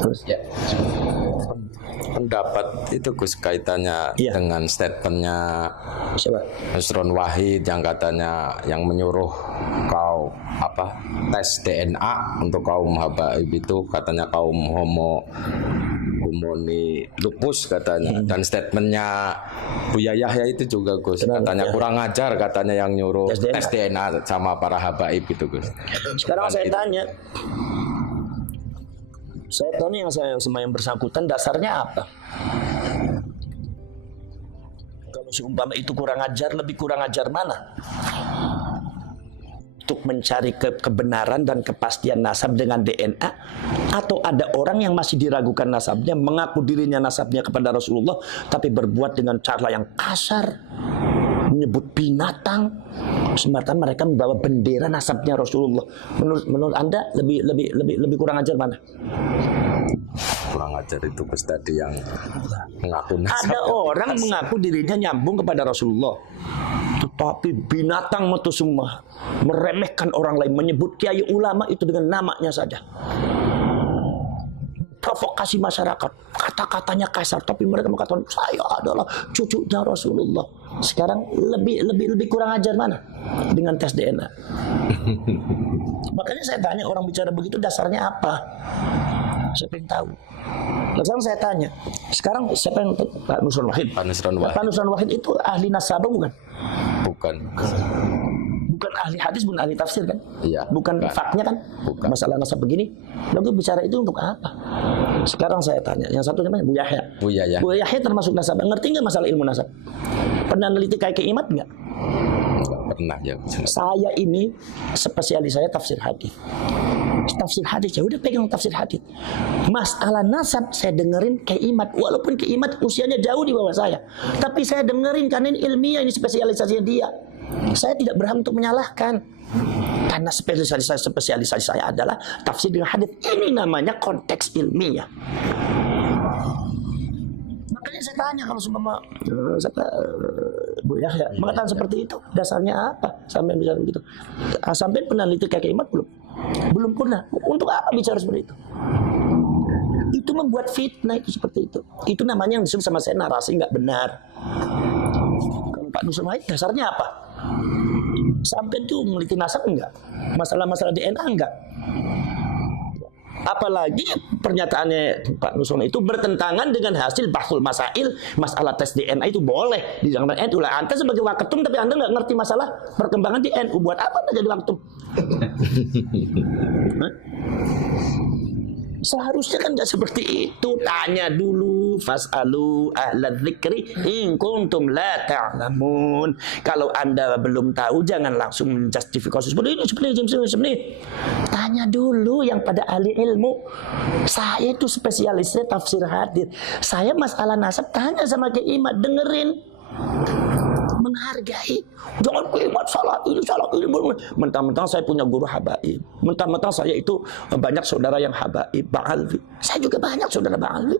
Terus ya. Pendapat itu Gus kaitannya dengan statementnya Nusron Wahid yang katanya yang menyuruh kau tes DNA untuk kaum habaib itu katanya kaum homoni lupus katanya, dan statementnya Buya Yahya itu juga Gus katanya kurang ajar katanya yang nyuruh tes DNA sama para habaib itu Gus. Sekarang saya tanya yang sama yang bersangkutan dasarnya apa? Seumpama itu kurang ajar, lebih kurang ajar mana? Untuk mencari kebenaran dan kepastian nasab dengan DNA, atau ada orang yang masih diragukan nasabnya, mengaku dirinya nasabnya kepada Rasulullah tapi berbuat dengan cara yang kasar, menyebut binatang, semata mereka membawa bendera nasabnya Rasulullah. Menurut Anda lebih kurang ajar mana? Kurang ajar itu tadi yang mengaku nasab. Ada orang mengaku dirinya nyambung kepada Rasulullah, tetapi binatang itu semua, meremehkan orang lain, menyebut kiai ulama itu dengan namanya saja, provokasi masyarakat, kata-katanya kasar, tapi mereka mengatakan saya adalah cucunya Rasulullah. Sekarang lebih kurang ajar mana dengan tes DNA? Makanya saya tanya, orang bicara begitu dasarnya apa? Saya pengen tahu. Nah, sekarang saya tanya, sekarang siapa yang Pak Nusron Wahid? Pak Nusron Wahid. Pak Nusron Wahid itu ahli nasabah bukan? Bukan. Bukan ahli hadis, bukan ahli tafsir kan? Iya. Bukan faknya kan? Bukan. Masalah nasab begini. Lalu bicara itu untuk apa? Sekarang saya tanya, yang satu namanya Bu Yahya. Bu Yahya. Bu Yahya termasuk nasabah. Ngerti nggak masalah ilmu nasab? Pernah neliti kayak Imat nggak? Pernah ya. Saya ini spesialis saya tafsir hadis. Tafsir hadis, ya udah pegang tafsir hadis. Masalah nasab saya dengerin Imat, walaupun Imat usianya jauh di bawah saya, tapi saya dengerin karena ini ilmiah, ini spesialisasinya dia. Saya tidak berhak untuk menyalahkan, karena spesialisasi saya adalah tafsir dengan hadis. Ini namanya konteks ilmiah. Makanya saya tanya, kalau seumpama Bu Yahya mengatakan seperti itu, dasarnya apa sampai bisa begitu? Sampai pernah neliti kayak Imat belum? Belum pernah. Untuk apa bicara seperti itu? Itu membuat fitnah, itu seperti itu. Itu namanya yang disebut sama saya narasi nggak benar. Kalau Pak Nusron Wahid dasarnya apa? Sampai itu meneliti nasab enggak? Masalah-masalah DNA enggak? Apalagi pernyataannya Pak Nusron itu bertentangan dengan hasil bahsul masail, masalah tes DNA itu boleh di zaman NU. Lah, Anda sebagai waketum tapi Anda nggak ngerti masalah perkembangan di NU, buat apa Anda jadi waketum? Seharusnya kan nggak seperti itu. Tanya dulu, fas'alu ahla dzikri in kuntum la ta'lamun. Kalau Anda belum tahu, jangan langsung menjustifikasi seperti ini. Tanya dulu yang pada ahli ilmu. Saya itu spesialisnya tafsir hadis. Saya masalah nasab tanya sama Kiai Imat, dengerin, menghargai. Jangan Imat salah ini. Mentang-mentang saya punya guru habaib, mentang-mentang saya itu banyak saudara yang habaib, Ba'alwi. Saya juga banyak saudara Ba'alwi,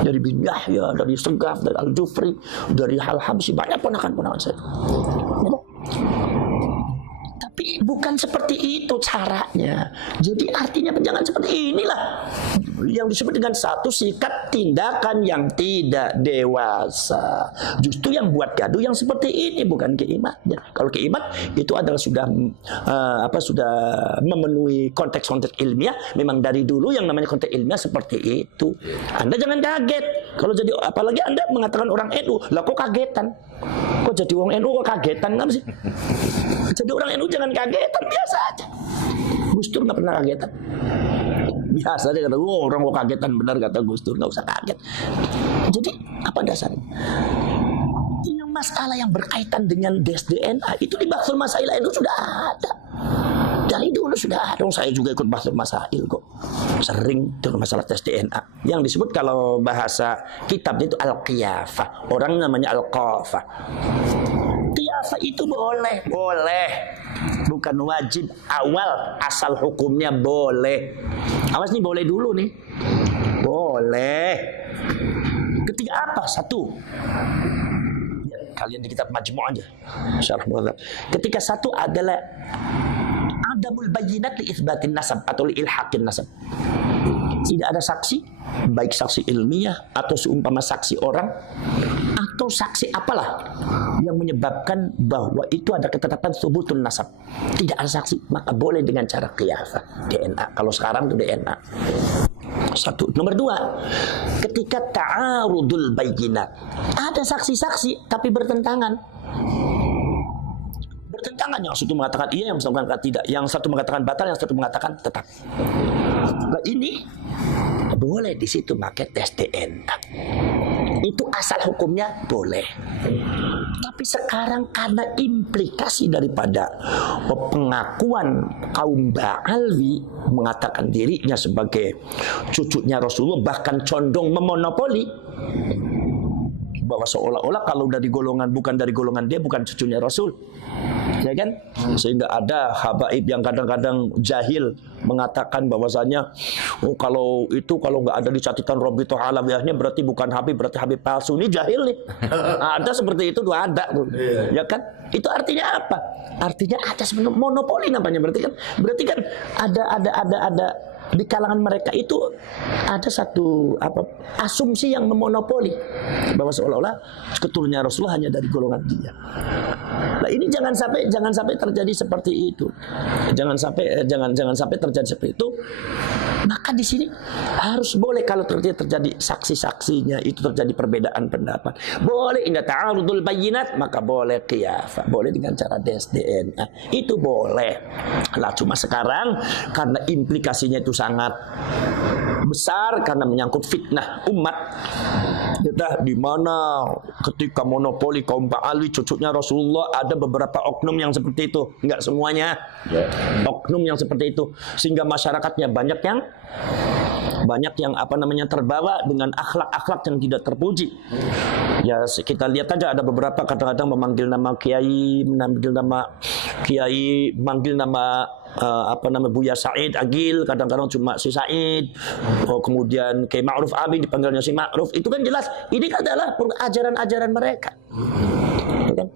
dari bin Yahya, dari Segaf, dari Al-Jufri, dari Al-Habsyi, banyak ponakan-ponakan saya. Tapi bukan seperti itu caranya. Jadi artinya jangan seperti inilah yang disebut dengan satu sikap tindakan yang tidak dewasa. Justru yang buat gaduh yang seperti ini, bukan Imatnya. Kalau Imat itu adalah sudah memenuhi konteks-konteks ilmiah. Memang dari dulu yang namanya konteks ilmiah seperti itu. Anda jangan kaget kalau jadi, apalagi Anda mengatakan orang NU, lah kok kagetan? Kok jadi orang NU kok kagetan kan sih? Jadi orang NU jangan kagetan, biasa aja. Gus Dur nggak pernah kagetan. Biasa aja kata, orang kok kagetan, benar kata Gus Dur, nggak usah kaget. Jadi apa dasarnya? Yang masalah yang berkaitan dengan tes DNA itu di bahsul masail NU sudah ada. Dari dulu sudah ada. Saya juga ikut bahsul masail kok. Sering dengan masalah tes DNA. Yang disebut kalau bahasa kitab itu al-qiyafah. Orang namanya al-qafah. Qiyafah itu boleh. Bukan wajib. Awal asal hukumnya boleh. Awas nih, boleh dulu nih. Boleh. Ketika apa? Satu. Ya, kalian di kitab Majmu' aja. Syarah Muhadzab. Ketika satu adalah adamul bayyinat li itsbatin nasab atau li ilhaqin nasab. Tidak ada saksi, baik saksi ilmiah atau seumpama saksi orang atau saksi apalah yang menyebabkan bahwa itu ada ketetapan subutun nasab. Tidak ada saksi, maka boleh dengan cara qiyafah, DNA. Kalau sekarang itu DNA. Satu. Nomor dua, ketika ta'arudul bayyinat, ada saksi-saksi tapi bertentangan. Yang satu mengatakan iya, yang satu mengatakan tidak, yang satu mengatakan batal, yang satu mengatakan tetap. Nah, ini boleh di situ pakai tes DNA. Itu asal hukumnya boleh. Tapi sekarang karena implikasi daripada pengakuan kaum Ba'alwi mengatakan dirinya sebagai cucunya Rasulullah, bahkan condong memonopoli bahwa seolah-olah kalau dari golongan bukan dari golongan dia bukan cucunya Rasul, ya kan? Sehingga ada habaib yang kadang-kadang jahil mengatakan bahwasanya kalau nggak ada di catatan Rabithah Alawiyahnya berarti bukan Habib, berarti Habib palsu. Ini jahil nih. Ada seperti itu, ada, ya kan? Itu artinya apa? Artinya ada monopoli namanya. Berarti kan ada di kalangan mereka itu ada satu asumsi yang memonopoli bahwa seolah-olah keturunannya Rasulullah hanya dari golongan dia. Nah, ini jangan sampai terjadi seperti itu. Jangan sampai terjadi seperti itu. Maka di sini harus boleh kalau terjadi saksi-saksinya itu terjadi perbedaan pendapat. Boleh inda ta'arudul bayyinat, maka boleh qiyafah. Boleh dengan cara tes DNA. Itu boleh. Lah cuma sekarang karena implikasinya itu sangat besar karena menyangkut fitnah umat. Di mana ketika monopoli kaum Ba'alwi cucunya Rasulullah ada beberapa oknum yang seperti itu, enggak semuanya. Oknum yang seperti itu sehingga masyarakatnya banyak yang terbawa dengan akhlak-akhlak yang tidak terpuji. Ya kita lihat aja ada beberapa kadang-kadang memanggil nama kiai, manggil nama Buya Said Agil, kadang-kadang cuma si Said. Kemudian Kiai Ma'ruf Amin dipanggilnya si Ma'ruf. Itu kan jelas ini adalah ajaran-ajaran mereka. Kan?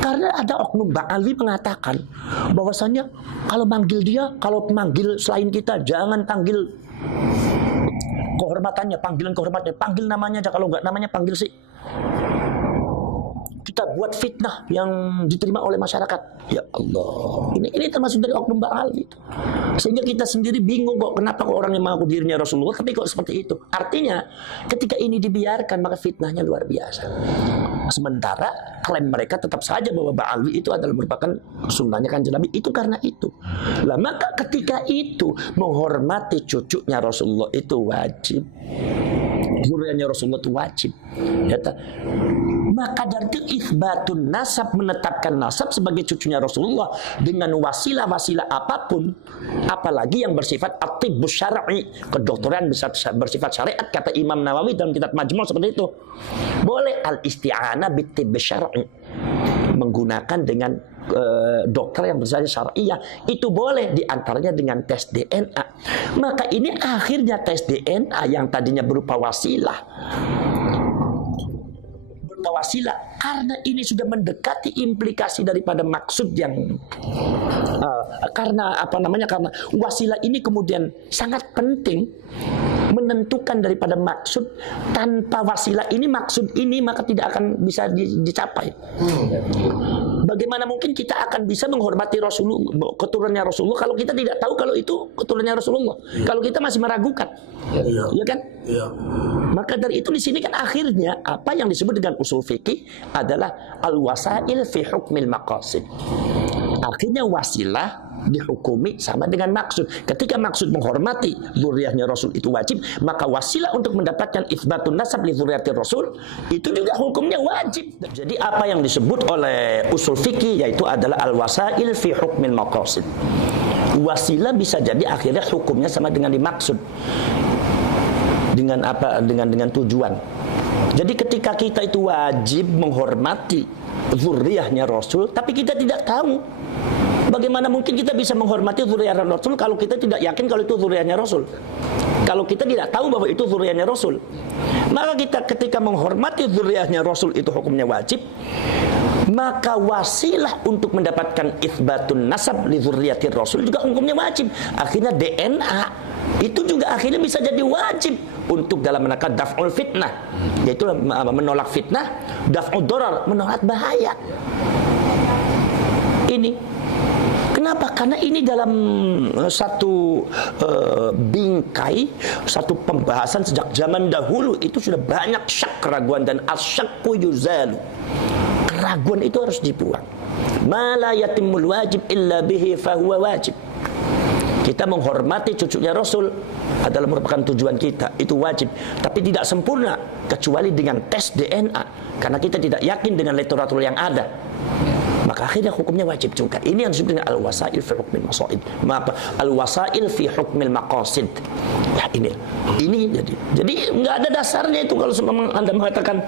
Karena ada oknum Ba'alwi mengatakan bahwasannya kalau manggil selain kita jangan panggil kehormatannya, panggil namanya aja, kalau enggak namanya panggil si. Kita buat fitnah yang diterima oleh masyarakat. Ya Allah, ini termasuk dari oknum Ba'alwi itu. Sehingga kita sendiri bingung kenapa orang yang mengaku dirinya Rasulullah tapi kok seperti itu. Artinya ketika ini dibiarkan maka fitnahnya luar biasa. Sementara klaim mereka tetap saja bahwa Ba'alwi itu adalah merupakan sunnahnya Kanjeng Nabi. Itu karena itu. Lah maka ketika itu menghormati cucunya Rasulullah itu wajib. Zuriyahnya Rasulullah itu wajib. Maka dari itu itsbatun nasab, menetapkan nasab sebagai cucunya Rasulullah dengan wasilah-wasilah apapun, apalagi yang bersifat at-tibbus syar'i, kedokteran bersifat syariat, kata Imam Nawawi dalam kitab Majmu' seperti itu. Boleh al-isti'anah bit-tibbus syar'i, menggunakan dengan dokter yang bersifat syariah, itu boleh diantaranya dengan tes DNA. Maka ini akhirnya tes DNA yang tadinya berupa wasilah karena ini sudah mendekati implikasi daripada maksud yang karena wasilah ini kemudian sangat penting menentukan daripada maksud. Tanpa wasilah ini maksud ini maka tidak akan bisa dicapai. Bagaimana mungkin kita akan bisa menghormati Rasulullah, keturunannya Rasulullah, kalau kita tidak tahu kalau itu keturunannya Rasulullah, kalau kita masih meragukan, ya kan? Ya. Maka dari itu di sini kan akhirnya apa yang disebut dengan usul fikih adalah al-wasail fi hukmil maqasid. Akhirnya wasilah dihukumi sama dengan maksud. Ketika maksud menghormati zuriyahnya Rasul itu wajib, maka wasilah untuk mendapatkan itsbatun nasab li zuriyati Rasul itu juga hukumnya wajib. Jadi apa yang disebut oleh usul fikih yaitu adalah al-wasail fi hukmil maqasid. Wasilah bisa jadi akhirnya hukumnya sama dengan dimaksud. Dengan apa? Dengan tujuan. Jadi ketika kita itu wajib menghormati zuriyahnya Rasul, tapi kita tidak tahu, bagaimana mungkin kita bisa menghormati zuriyahnya Rasul kalau kita tidak yakin kalau itu zuriyahnya Rasul? Kalau kita tidak tahu bahwa itu zuriyahnya Rasul, maka kita ketika menghormati zuriyahnya Rasul itu hukumnya wajib. Maka wasilah untuk mendapatkan itsbatun nasab li zurriyatir Rasul juga hukumnya wajib. Akhirnya DNA itu juga akhirnya bisa jadi wajib untuk dalam rangka daf'ul fitnah, yaitu menolak fitnah, daf'ud darar, menolak bahaya. Ini kenapa? Karena ini dalam satu bingkai, satu pembahasan sejak zaman dahulu itu sudah banyak syak, keraguan, dan asyakku yuzalu. Keraguan itu harus dibuang. Ma la yatimul wajib illa bihi fahuwa wajib. Kita menghormati cucunya Rasul adalah merupakan tujuan kita, itu wajib. Tapi tidak sempurna kecuali dengan tes DNA, karena kita tidak yakin dengan literatur yang ada. Maka akhirnya hukumnya wajib juga. Ini yang disebut dengan al-wasail fi hukmil maqasid. Al-wasail fi hukmil maqasid. Ya ini jadi nggak ada dasarnya itu kalau Anda mengatakan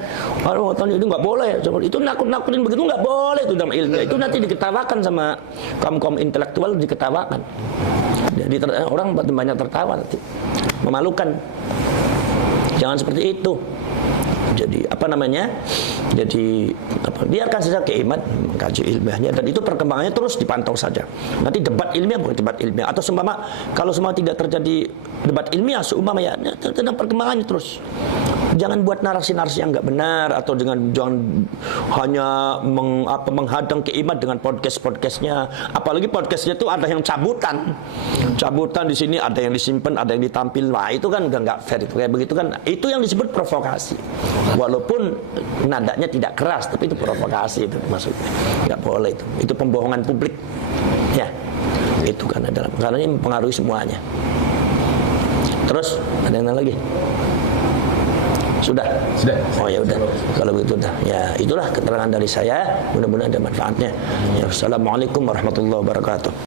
itu nggak boleh, itu nakut-nakutin begitu nggak boleh itu dalam ilmu. Itu nanti diketawakan sama kaum intelektual, diketawakan. Jadi orang banyak tertawa nanti. Memalukan. Jangan seperti itu. Jadi biarkan saja Kiaimat mengkaji ilmiahnya, dan itu perkembangannya terus dipantau saja. Nanti debat ilmiah bukan debat ilmiah, atau kalau semua tidak terjadi debat ilmiah seumpama ya tentang perkembangannya terus. Jangan buat narasi-narasi yang nggak benar, atau jangan hanya menghadang Kiaimat dengan podcastnya. Apalagi podcastnya itu ada yang cabutan di sini, ada yang disimpan, ada yang ditampil. Nah itu kan nggak fair itu, kayak begitu kan. Itu yang disebut provokasi. Walaupun nadanya tidak keras, tapi itu provokasi itu maksudnya. Nggak boleh itu. Itu pembohongan publik. Ya, itu kan adalah karena ini mempengaruhi semuanya. Terus ada yang lagi? Sudah. Oh ya udah. Kalau begitu udah. Ya itulah keterangan dari saya. Mudah-mudahan ada manfaatnya. Ya, assalamualaikum warahmatullahi wabarakatuh.